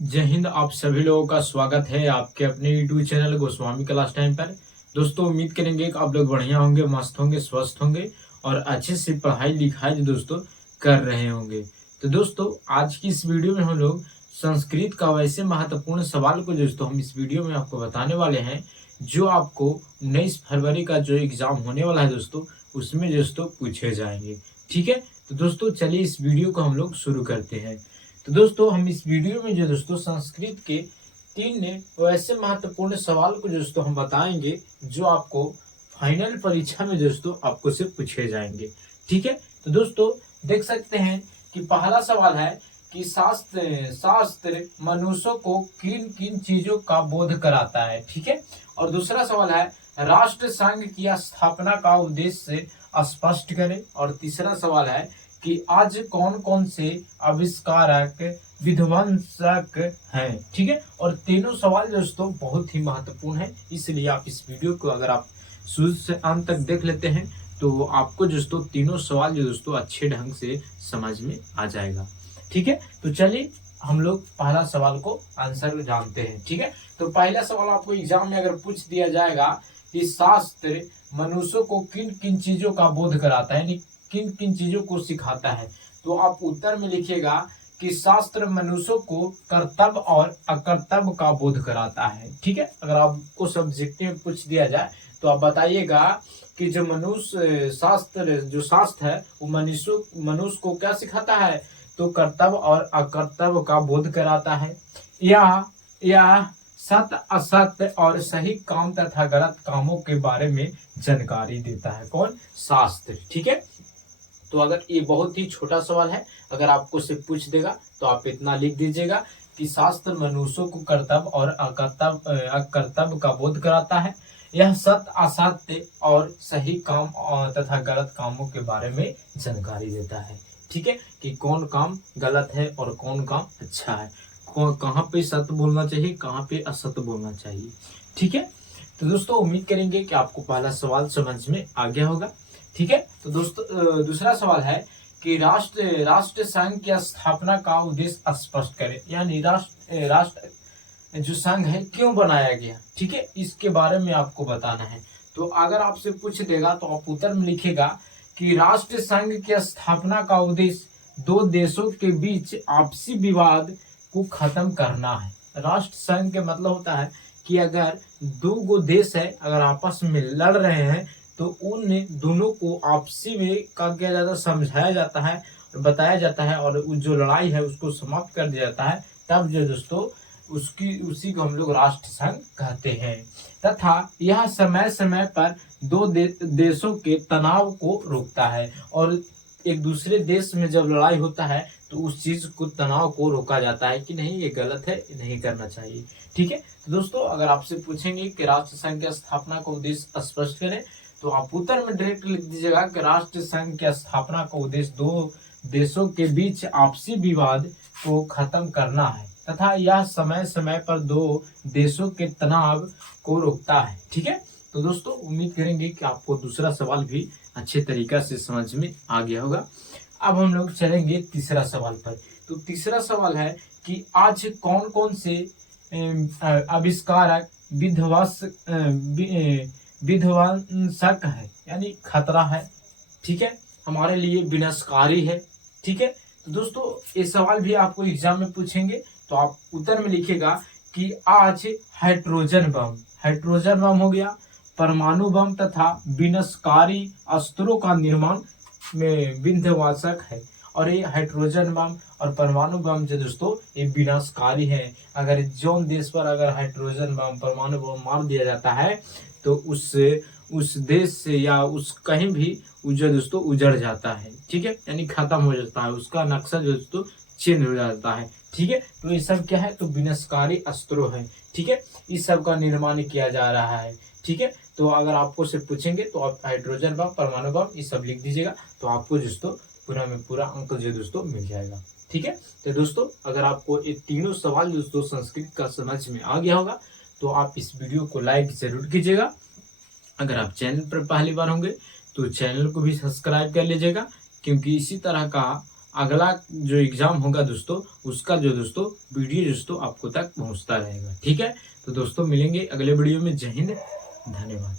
जय हिंद। आप सभी लोगों का स्वागत है आपके अपने YouTube channel Goswami class time पर। दोस्तों उम्मीद करेंगे कि आप लोग बढ़िया होंगे, मस्त होंगे, स्वस्थ होंगे और अच्छे से पढ़ाई लिखाई जो दोस्तों कर रहे होंगे। तो दोस्तों आज की इस वीडियो में हम लोग संस्कृत का वैसे महत्वपूर्ण सवाल को दोस्तों हम इस वीडियो में आपको बताने वाले हैं जो आपको 19 फरवरी का जो एग्जाम होने वाला है दोस्तों उसमें दोस्तों पूछे जाएंगे। ठीक है, तो दोस्तों चलिए इस वीडियो को हम लोग शुरू करते हैं। तो दोस्तों हम इस वीडियो में जो दोस्तों संस्कृत के 3 वैसे महत्वपूर्ण सवाल को दोस्तों हम बताएंगे जो आपको फाइनल परीक्षा में दोस्तों आपको से पूछे जाएंगे। ठीक है, तो दोस्तों देख सकते हैं कि पहला सवाल है कि शास्त्र शास्त्र मनुष्य को किन किन चीजों का बोध कराता है। ठीक है, और दूसरा सवाल है राष्ट्र संघ की स्थापना का उद्देश्य स्पष्ट करें। और तीसरा सवाल है कि आज कौन कौन से आविष्कारक विध्वंसक हैं। ठीक है, और तीनों सवाल दोस्तों बहुत ही महत्वपूर्ण है, इसलिए आप इस वीडियो को अगर आप शुरू से अंत तक देख लेते हैं तो आपको दोस्तों तीनों सवाल जो दोस्तों अच्छे ढंग से समझ में आ जाएगा। ठीक है, तो चलिए हम लोग पहला सवाल को आंसर जानते हैं। ठीक है, तो पहला सवाल आपको एग्जाम में अगर पूछ दिया जाएगा कि शास्त्र मनुष्य को किन किन चीजों का बोध कराता है, यानी किन किन चीजों को सिखाता है, तो आप उत्तर में लिखिएगा कि शास्त्र मनुष्य को कर्तव्य और अकर्तव्य का बोध कराता है। ठीक है, अगर आपको सब्जेक्ट में पूछ दिया जाए तो आप बताइएगा कि जो मनुष्य शास्त्र जो शास्त्र है वो मनुष्य को क्या सिखाता है, तो कर्तव्य और अकर्तव्य का बोध कराता है। यह सत्य असत्य और सही काम तथा गलत कामों के बारे में जानकारी देता है। कौन? शास्त्र। ठीक है, तो अगर ये बहुत ही छोटा सवाल है, अगर आपको से पूछ देगा तो आप इतना लिख दीजिएगा कि शास्त्र मनुष्यों को कर्तव्य और अकर्तव्य का बोध कराता है। यह सत्य असत्य और सही काम तथा गलत कामों के बारे में जानकारी देता है। ठीक है, कि कौन काम गलत है और कौन काम अच्छा है, कहाँ पे सत्य बोलना चाहिए, कहाँ पे असत्य बोलना चाहिए। ठीक है, तो दोस्तों उम्मीद करेंगे कि आपको पहला सवाल समझ में आ गया होगा। ठीक है, तो दोस्तों दूसरा सवाल है कि राष्ट्र संघ की स्थापना का उद्देश्य स्पष्ट करें, यानी राष्ट्र जो संघ है क्यों बनाया गया। ठीक है, इसके बारे में आपको बताना है। तो अगर आपसे पूछ देगा तो आप उत्तर में लिखेगा कि राष्ट्र संघ की स्थापना का उद्देश्य दो देशों के बीच आपसी विवाद को खत्म करना है। राष्ट्र संघ के मतलब होता है कि अगर दो देश है अगर आपस में लड़ रहे हैं तो उन दोनों को आपसी में क्या किया जाता है, समझाया जाता है, बताया जाता है और जो लड़ाई है उसको समाप्त कर दिया जाता है। तब जो दोस्तों उसी को हम लोग राष्ट्र संघ कहते हैं। तथा यह समय समय पर दो देशों के तनाव को रोकता है, और एक दूसरे देश में जब लड़ाई होता है तो उस चीज को तनाव को रोका जाता है कि नहीं ये गलत है, नहीं करना चाहिए। ठीक है, तो दोस्तों अगर आपसे पूछेंगे कि राष्ट्र संघ की स्थापना का उद्देश्य स्पष्ट करें तो आप उत्तर में डायरेक्ट लिख दीजिएगा कि राष्ट्र संघ की स्थापना का उद्देश्य दो देशों के बीच आपसी विवाद को खत्म करना है तथा यह समय समय पर दो देशों के तनाव को रोकता है। ठीक है, तो दोस्तों उम्मीद करेंगे कि आपको दूसरा सवाल भी अच्छे तरीका से समझ में आ गया होगा। अब हम लोग चलेंगे तीसरा सवाल पर। तो तीसरा सवाल है कि आज कौन कौन से आविष्कारक विध्वंसक है, यानी खतरा है। ठीक है, हमारे लिए विनाशकारी है। ठीक है, तो दोस्तों ये सवाल भी आपको एग्जाम में पूछेंगे तो आप उत्तर में लिखेगा कि आज हाइड्रोजन बम हो गया, परमाणु बम तथा विनाशकारी अस्त्रों का निर्माण में विध्वंसक है। और ये हाइड्रोजन बम और परमाणु बम जो दोस्तों ये विनाशकारी है। अगर जो देश पर अगर हाइड्रोजन बम परमाणु बम मार दिया जाता है तो उस देश से या उस कहीं भी जो दोस्तों उजड़ जाता है। ठीक है, यानी खत्म हो जाता है, उसका नक्शा जो दोस्तों चेंज हो जाता है। ठीक है, तो ये सब क्या है, तो विनाशकारी अस्त्रों है। ठीक है, इस सब का निर्माण किया जा रहा है। ठीक है, तो अगर आपको से पूछेंगे तो आप हाइड्रोजन बम परमाणु बम ये सब लिख दीजिएगा तो आपको दोस्तों पूरा में पूरा अंक जो दोस्तों मिल जाएगा। ठीक है, तो दोस्तों अगर आपको ये तीनों सवाल दोस्तों संस्कृत का समझ में आ गया होगा तो आप इस वीडियो को लाइक जरूर कीजिएगा। अगर आप चैनल पर पहली बार होंगे तो चैनल को भी सब्सक्राइब कर लीजिएगा, क्योंकि इसी तरह का अगला जो एग्जाम होगा दोस्तों उसका जो दोस्तों वीडियो दोस्तों आपको तक पहुंचता रहेगा। ठीक है, तो दोस्तों मिलेंगे अगले वीडियो में। जय हिंद, धन्यवाद।